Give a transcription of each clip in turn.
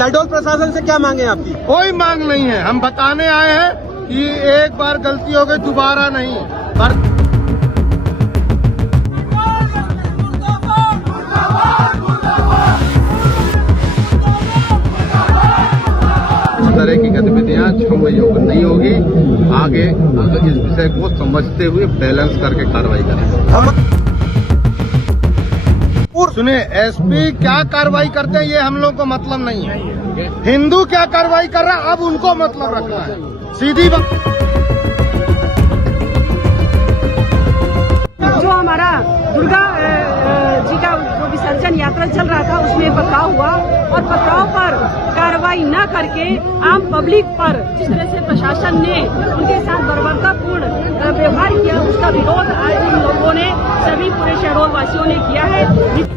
शहडोल प्रशासन से क्या मांगे आपकी? कोई मांग नहीं है। हम बताने आए हैं कि एक बार गलती हो गई दोबारा नहीं। इस तरह की गतिविधियां 6 मई को नहीं होगी। आगे इस विषय को समझते हुए बैलेंस करके कार्रवाई करेंगे। सुने, एसपी क्या कार्रवाई करते हैं ये हम लोग को मतलब नहीं है। हिंदू क्या कार्रवाई कर रहा है अब उनको मतलब रखना है। सीधी बात। जो हमारा दुर्गा जी का जो विसर्जन यात्रा चल रहा था उसमें पथराव हुआ और पथराव पर कार्रवाई न करके आम पब्लिक पर जिस तरह से प्रशासन ने उनके साथ बर्बरतापूर्ण व्यवहार किया उसका विरोध आज इन लोगों ने सभी पूरे शहडोल वासियों ने किया है।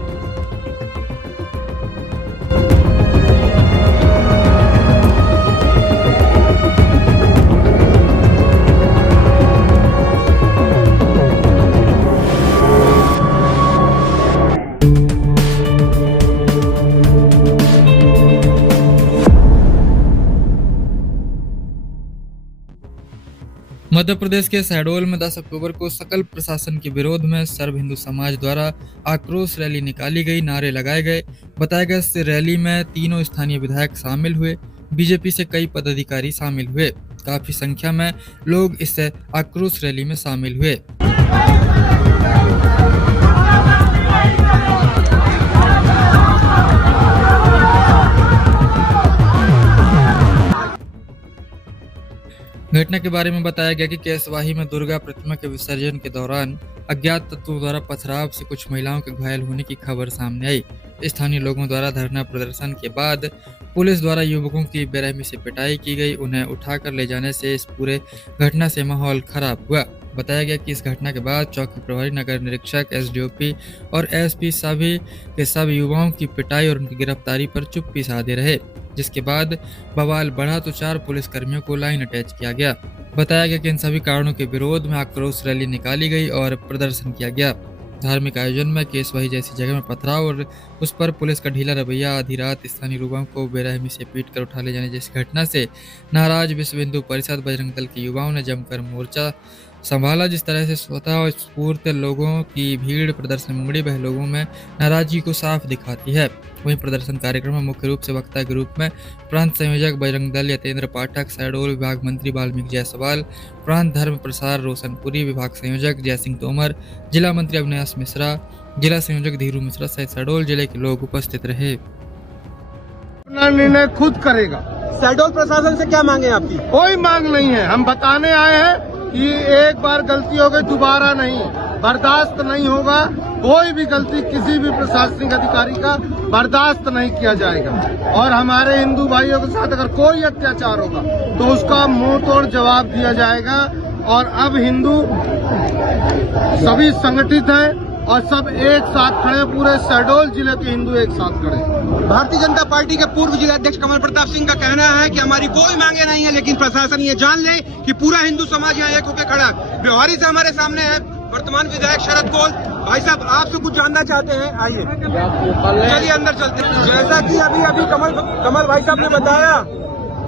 मध्य प्रदेश के शहडोल में 10 अक्टूबर को सकल प्रशासन के विरोध में सर्व हिंदू समाज द्वारा आक्रोश रैली निकाली गई, नारे लगाए गए। बताया गया इस रैली में 3 स्थानीय विधायक शामिल हुए, बीजेपी से कई पदाधिकारी शामिल हुए। काफी संख्या में लोग इस आक्रोश रैली में शामिल हुए। घटना के बारे में बताया गया कि केसवाही में दुर्गा प्रतिमा के विसर्जन के दौरान अज्ञात तत्वों द्वारा पथराव से कुछ महिलाओं के घायल होने की खबर सामने आई। स्थानीय लोगों द्वारा धरना प्रदर्शन के बाद पुलिस द्वारा युवकों की बेरहमी से पिटाई की गई। उन्हें उठाकर ले जाने से इस पूरे घटना से माहौल खराब हुआ। बताया गया कि इस घटना के बाद चौकी प्रभारी, नगर निरीक्षक, एसडीओपी और एसपी सभी के सब युवाओं की पिटाई और उनकी गिरफ्तारी पर चुप्पी साधे रहे, जिसके बाद बवाल बढ़ा तो 4 पुलिस कर्मियों को लाइन अटैच किया गया। बताया गया कि इन सभी कारणों के विरोध में आक्रोश रैली निकाली गई और प्रदर्शन किया गया। धार्मिक आयोजन में केसवाही जैसी जगह में पथराव और उस पर पुलिस का ढीला रवैया, आधी रात स्थानीय युवाओं को बेरहमी से पीट कर उठा ले जाने जैसी घटना से नाराज विश्व हिंदू परिषद बजरंग दल के युवाओं ने जमकर मोर्चा संभाला। जिस तरह से स्वतः स्फूर्त लोगों की भीड़ प्रदर्शन में उमड़ी वह लोगों में नाराजगी को साफ दिखाती है। वहीं प्रदर्शन कार्यक्रम में मुख्य रूप से वक्ता के रूप में प्रांत संयोजक बजरंग दल यतेंद्र पाठक, शहडोल विभाग मंत्री वाल्मीकि जायसवाल, प्रांत धर्म प्रसार रोशनपुरी, विभाग संयोजक जय सिंह तोमर, जिला मंत्री अविनाश मिश्रा, जिला संयोजक धीरू मिश्रा सहित शहडोल जिले के लोग उपस्थित रहे। अपना निर्णय खुद करेगा। शहडोल प्रशासन से क्या मांगे आपकी? कोई मांग नहीं है। हम बताने आए हैं कि एक बार गलती हो गई दोबारा नहीं, बर्दाश्त नहीं होगा। कोई भी गलती किसी भी प्रशासनिक अधिकारी का बर्दाश्त नहीं किया जाएगा और हमारे हिंदू भाइयों के साथ अगर कोई अत्याचार होगा तो उसका मुंह तोड़ जवाब दिया जाएगा। और अब हिंदू सभी संगठित हैं और सब एक साथ खड़े, पूरे शहडोल जिले के हिंदू एक साथ खड़े। भारतीय जनता पार्टी के पूर्व जिलाध्यक्ष कमल प्रताप सिंह का कहना है कि हमारी कोई मांगे नहीं है, लेकिन प्रशासन ये जान ले कि पूरा हिंदू समाज यहाँ एक होकर खड़ा है। व्यवहारी से हमारे सामने है वर्तमान विधायक शरद कौल। भाई साहब, आपसे कुछ जानना चाहते हैं, आइए चलिए अंदर चलते हैं। जैसा कि अभी कमल भाई साहब ने बताया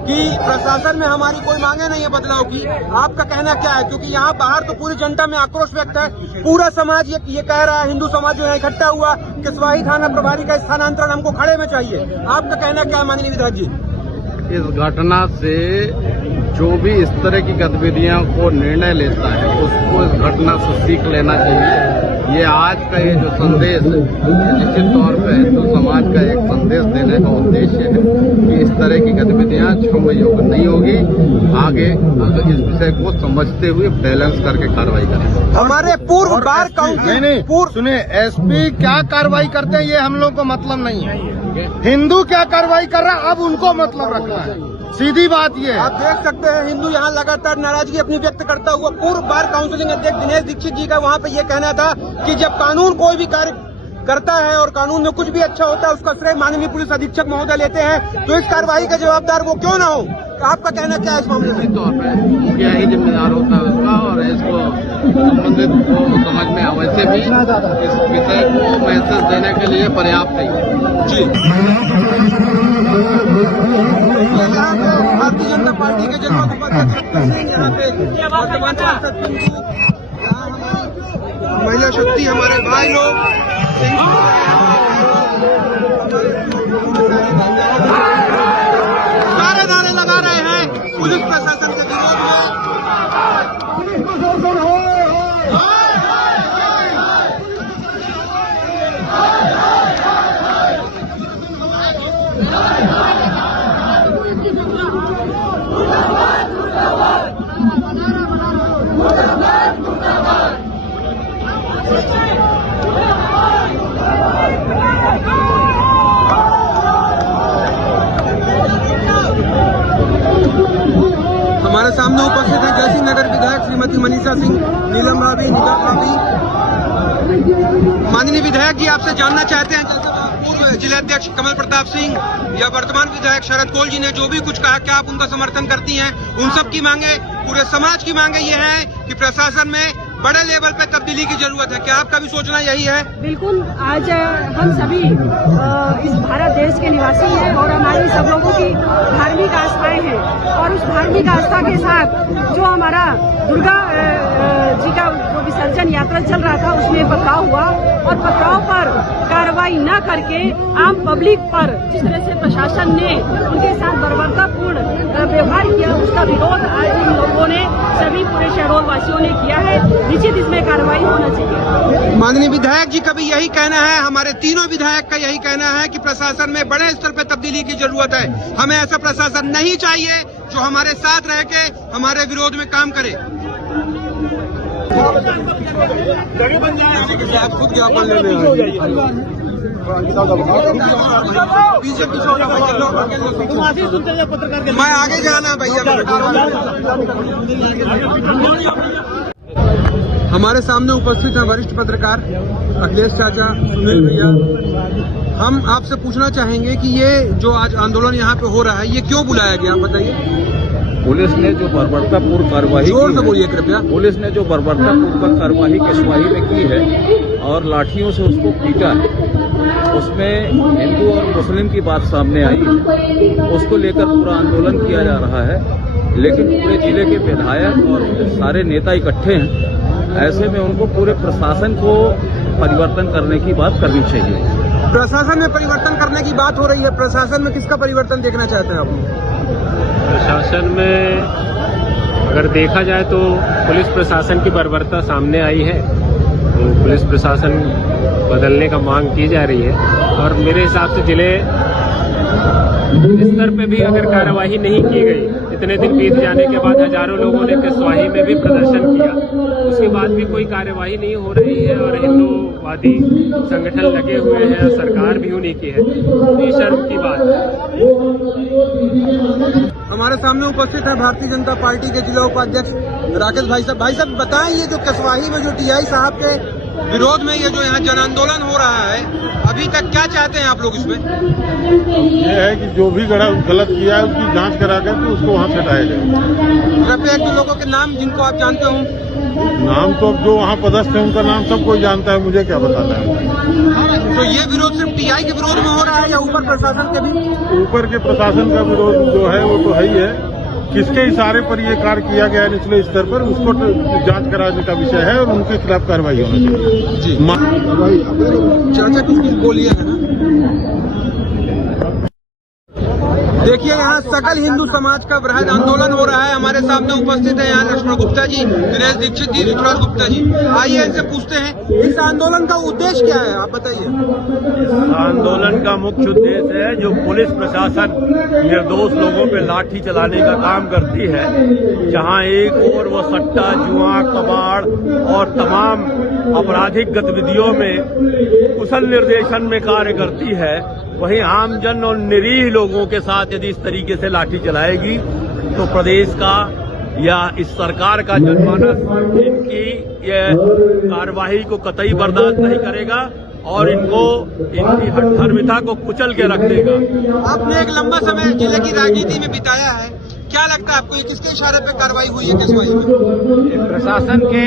कि प्रशासन में हमारी कोई मांगे नहीं है बदलाव की, आपका कहना क्या है? क्योंकि यहाँ बाहर तो पूरी जनता में आक्रोश व्यक्त है, पूरा समाज ये कह रहा है, हिंदू समाज जो है इकट्ठा हुआ, केसवाही थाना प्रभारी का स्थानांतरण हमको खड़े में चाहिए। आपका कहना क्या है माननीय विधायक जी? इस घटना से जो भी इस तरह की गतिविधियों को निर्णय लेता है उसको इस घटना से सीख लेना चाहिए। ये आज का ये जो संदेश है निश्चित तौर पर हिंदू समाज का एक संदेश देने का उद्देश्य है कि इस तरह की गतिविधियां 6 मई को नहीं होगी। आगे इस विषय को समझते हुए बैलेंस करके कार्रवाई करेंगे। हमारे पूर्व बार काउंसिल सुने, एसपी क्या कार्रवाई करते हैं ये हम लोग को मतलब नहीं है। हिंदू क्या कार्रवाई कर रहा है अब उनको मतलब रखना है। सीधी बात ये है। आप देख सकते हैं हिंदू यहाँ लगातार नाराजगी अपनी व्यक्त करता हुआ। पूर्व बार काउंसिलिंग अध्यक्ष दिनेश दीक्षित जी का वहाँ पे ये कहना था कि जब कानून कोई भी कार्य करता है और कानून में कुछ भी अच्छा होता है उसका श्रेय माननीय पुलिस अधीक्षक महोदय लेते हैं, तो इस कार्रवाई का जवाबदार वो क्यों ना हो? आपका कहना क्या है इस मामले में? तौर पे मुखिया ही जिम्मेदार होता है उसका, और इसको संबंधित को समझ में वैसे भी इस विषय को मैसेज देने के लिए पर्याप्त नहीं जी। यहाँ पे भारतीय जनता पार्टी के जनपद उपाध्यक्ष यहाँ पे वर्तमान सांसद पिंकू, महिला शक्ति, हमारे भाई लोग सारे नारे लगा रहे हैं पुलिस प्रशासन के विरोध में। हमारे सामने उपस्थित है जयसिंह नगर विधायक श्रीमती मनीषा सिंह, नीलम भाभी, निदा भाभी। माननीय विधायक जी, आपसे जानना चाहते हैं, जैसे पूर्व जिलाध्यक्ष कमल प्रताप सिंह या वर्तमान विधायक शरद कोल जी ने जो भी कुछ कहा, क्या आप उनका समर्थन करती हैं? उन सब की मांगे, पूरे समाज की मांगे ये है कि प्रशासन में बड़े लेवल पे तब्दीली की जरूरत है। क्या आपका भी सोचना यही है? बिल्कुल। आज हम सभी इस भारत देश के निवासी हैं और हमारी सब लोगों की धार्मिक आस्थाएं हैं, और उस धार्मिक आस्था के साथ जो हमारा दुर्गा जी का जो विसर्जन यात्रा चल रहा था उसमें पथराव हुआ, और पथराव पर कार्रवाई न करके आम पब्लिक पर जिस तरह से प्रशासन ने उनके साथ बर्बरतापूर्ण व्यवहार किया, उसका विरोध आज इन लोगों ने, सभी पूरे शहडोल वासियों ने किया है। निश्चित इसमें कार्रवाई होना चाहिए। माननीय विधायक जी का भी यही कहना है, हमारे तीनों विधायक का यही कहना है कि प्रशासन में बड़े स्तर पर तब्दीली की जरूरत है। हमें ऐसा प्रशासन नहीं चाहिए जो हमारे साथ रह के हमारे विरोध में काम करे। आप खुद ज्ञापन ले रहे हैं। मैं आगे जाना भैया। हमारे सामने उपस्थित हैं वरिष्ठ पत्रकार अखिलेश चाचा, सुनील भैया। हम आपसे पूछना चाहेंगे कि ये जो आज आंदोलन यहाँ पे हो रहा है, ये क्यों बुलाया गया, बताइए। पुलिस ने जो बर्बरतापूर्ण कार्रवाई जोर से बोलिए कृपया। पुलिस ने जो बर्बरतापूर्ण कार्रवाई केशवाही में की है और लाठियों से उसको पीटा है, उसमें हिंदू और मुस्लिम की बात सामने आई, उसको लेकर पूरा आंदोलन किया जा रहा है। लेकिन पूरे जिले के विधायक और सारे नेता इकट्ठे हैं, ऐसे में उनको पूरे प्रशासन को परिवर्तन करने की बात करनी चाहिए। प्रशासन में परिवर्तन करने की बात हो रही है, प्रशासन में किसका परिवर्तन देखना चाहते हैं आप? प्रशासन में अगर देखा जाए तो पुलिस प्रशासन की बर्बरता सामने आई है, तो पुलिस प्रशासन बदलने का मांग की जा रही है। और मेरे हिसाब से जिले स्तर पे भी अगर कार्यवाही नहीं की गई, इतने दिन बीत जाने के बाद हजारों लोगों ने केशवाही में भी प्रदर्शन किया, उसके बाद भी कोई कार्यवाही नहीं हो रही है और हिंदूवादी संगठन लगे हुए हैं और सरकार भी उन्हीं की है, तो ये शर्म की बात है। हमारे सामने उपस्थित है भारतीय जनता पार्टी के जिला उपाध्यक्ष राकेश भाई साहब। भाई साहब बताएं, ये जो केशवाही में जो टीआई साहब के विरोध में ये जो यहाँ जन आंदोलन हो रहा है, अभी तक क्या चाहते हैं आप लोग इसमें? ये है कि जो भी गलत किया है उसकी जांच करा कर तो उसको वहाँ से हटाया जाए। कृपया एक दो लोगों के नाम जिनको आप जानते हो। नाम तो अब जो वहाँ पदस्थ है उनका नाम सब कोई जानता है, मुझे क्या बताना है। तो ये विरोध सिर्फ टीआई के विरोध में हो रहा है या ऊपर प्रशासन के भी? ऊपर के प्रशासन का विरोध जो है वो तो है ही है, किसके इशारे पर ये कार्य किया गया है निचले स्तर पर, उसको जांच कराने का विषय है और उनके खिलाफ कार्रवाई होनी चाहिए। जी चाचा कुछ बोलिए है ना। देखिए यहाँ सकल हिंदू समाज का बृहद आंदोलन हो रहा है। हमारे सामने उपस्थित है यहाँ लक्ष्मण गुप्ता जी, दिनेश दीक्षित जी, विश्वास गुप्ता जी। आइए इनसे पूछते हैं इस आंदोलन का उद्देश्य क्या है, आप बताइए। आंदोलन का मुख्य उद्देश्य है जो पुलिस प्रशासन निर्दोष लोगों पे लाठी चलाने का काम करती है, जहां एक और वो सट्टा, जुआ, कबाड़ और तमाम आपराधिक गतिविधियों में कुशल निर्देशन में कार्य करती है, वहीं आमजन और निरीह लोगों के साथ यदि इस तरीके से लाठी चलाएगी तो प्रदेश का या इस सरकार का जनमानस इनकी कार्रवाई को कतई बर्दाश्त नहीं करेगा और इनको इनकी हठधर्मिता को कुचल के रख देगा। आपने एक लंबा समय जिले की राजनीति में बिताया है, क्या लगता है आपको ये किसके इशारे पे कार्रवाई हुई है केसवाही में? प्रशासन के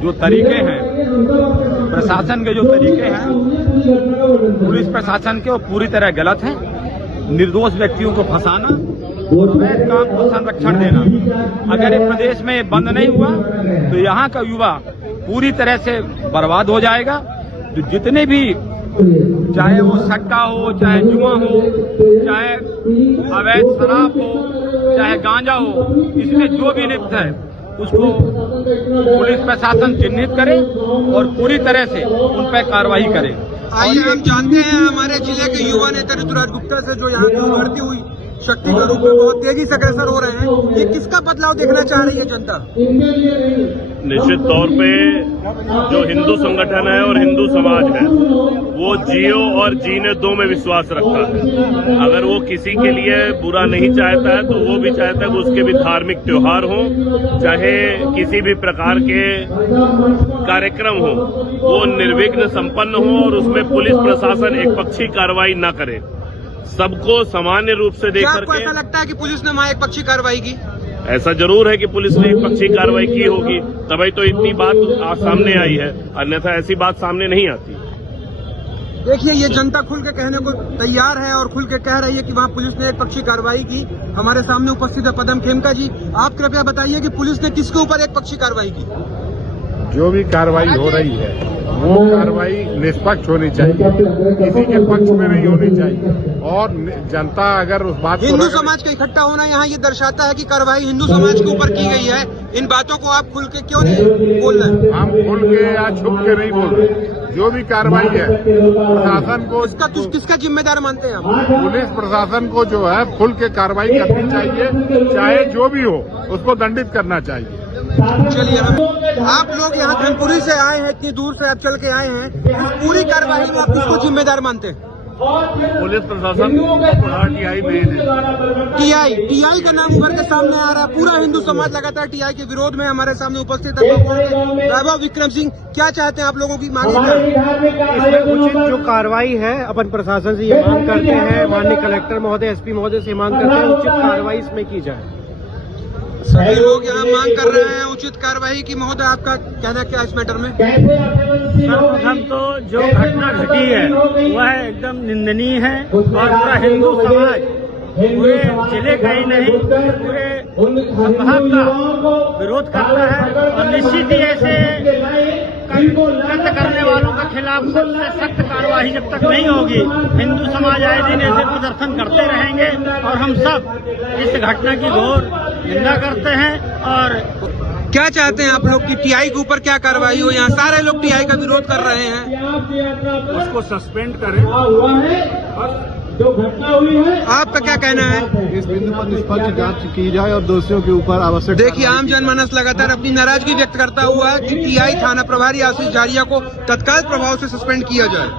जो तरीके हैं पुलिस प्रशासन के वो पूरी तरह गलत हैं। निर्दोष व्यक्तियों को फंसाना, अवैध काम को संरक्षण देना। अगर इस प्रदेश में बंद नहीं हुआ तो यहाँ का युवा पूरी तरह से बर्बाद हो जाएगा। तो जितने भी, चाहे वो सट्टा हो, चाहे जुआ हो, चाहे अवैध शराब हो, चाहे गांजा हो, इसमें जो भी लिप्त है उसको पुलिस प्रशासन चिन्हित करे और पूरी तरह से उन पर कार्रवाई करे। आइए हम जानते हैं हमारे जिले के युवा नेता ऋतुराज गुप्ता से, जो यहाँ की उभरती हुई शक्ति के रूप में बहुत तेजी से अग्रसर हो रहे हैं। ये किसका बदलाव देखना चाह रही है जनता? निश्चित तौर पे जो हिंदू संगठन है और हिंदू समाज है वो जियो और जीने दो में विश्वास रखता है। अगर वो किसी के लिए बुरा नहीं चाहता है तो वो भी चाहता है कि उसके भी धार्मिक त्योहार हों, चाहे किसी भी प्रकार के कार्यक्रम हो, वो निर्विघ्न संपन्न हो और उसमें पुलिस प्रशासन एक पक्षी कार्रवाई न करे, सबको सामान्य रूप से देख आपको करके। ऐसा लगता है कि पुलिस ने वहाँ एक पक्षी कार्रवाई की? ऐसा जरूर है कि पुलिस ने एक पक्षी कार्रवाई की होगी, तभी तो इतनी बात सामने आई है, अन्यथा ऐसी बात सामने नहीं आती। देखिए, ये जनता खुल के कहने को तैयार है और खुल के कह रही है कि वहाँ पुलिस ने एक पक्षी कार्रवाई की। हमारे सामने उपस्थित है पदम खेमका जी, आप कृपया बताइए कि पुलिस ने किसके ऊपर एक पक्षी कार्रवाई की? जो भी कार्रवाई हो रही है वो कार्रवाई निष्पक्ष होनी चाहिए, किसी के पक्ष में नहीं होनी चाहिए। और जनता अगर उस बात हिंदू समाज का इकट्ठा होना यहाँ ये दर्शाता है कि कार्रवाई हिंदू समाज के ऊपर की गई है। इन बातों को आप खुल के क्यों नहीं बोल रहे? हम खुल के या छुप के नहीं बोल रहे। जो भी कार्रवाई है प्रशासन को, किसका जिम्मेदार मानते हैं आप? पुलिस प्रशासन को जो है खुल के कार्रवाई करनी चाहिए, चाहे जो भी हो उसको दंडित करना चाहिए। चलिए, आप लोग यहाँ धनपुरी से आए हैं, इतनी दूर से आप चल के आए हैं, इस पूरी कार्रवाई में आप किसको जिम्मेदार मानते हैं? पुलिस प्रशासन टीआई मेन है। टीआई का नाम उभर के सामने आ रहा है। पूरा हिंदू समाज लगातार टीआई के विरोध में हमारे सामने उपस्थित है। वैभव विक्रम सिंह, क्या चाहते हैं आप लोगों की मांग? इसमें उचित जो कार्रवाई है अपन प्रशासन से ये मांग करते हैं, माननीय कलेक्टर महोदय, एसपी महोदय से मांग करते हैं उचित कार्रवाई इसमें की जाए। सभी लोग यहाँ मांग कर रहे हैं उचित कार्रवाई की। महोदय, आपका कहना क्या इस मैटर में? सर्वप्रथम तो जो घटना घटी है वह एकदम निंदनीय है और पूरा हिंदू समाज, पूरे जिले का ही नहीं पूरे संभाग का विरोध करता है। और निश्चित ही ऐसे कृत्य करने वालों के खिलाफ सख्त कार्रवाई जब तक नहीं होगी, हिंदू समाज आए दिन ऐसे प्रदर्शन करते रहेंगे। और हम सब इस घटना की घोर निंदा करते हैं। और क्या चाहते हैं आप लोग कि टीआई के ऊपर क्या कार्रवाई हो? यहाँ सारे लोग टीआई का विरोध कर रहे हैं। उसको सस्पेंड करें। जो घटना हुई है, आपका क्या कहना है? इस बिंदु पर निष्पक्ष जांच की जाए और दोषियों के ऊपर आवश्यक। देखिए, आम जनमानस लगातार अपनी नाराजगी व्यक्त करता हुआ कि टीआई थाना प्रभारी आशीष जारिया को तत्काल प्रभाव से सस्पेंड किया जाए।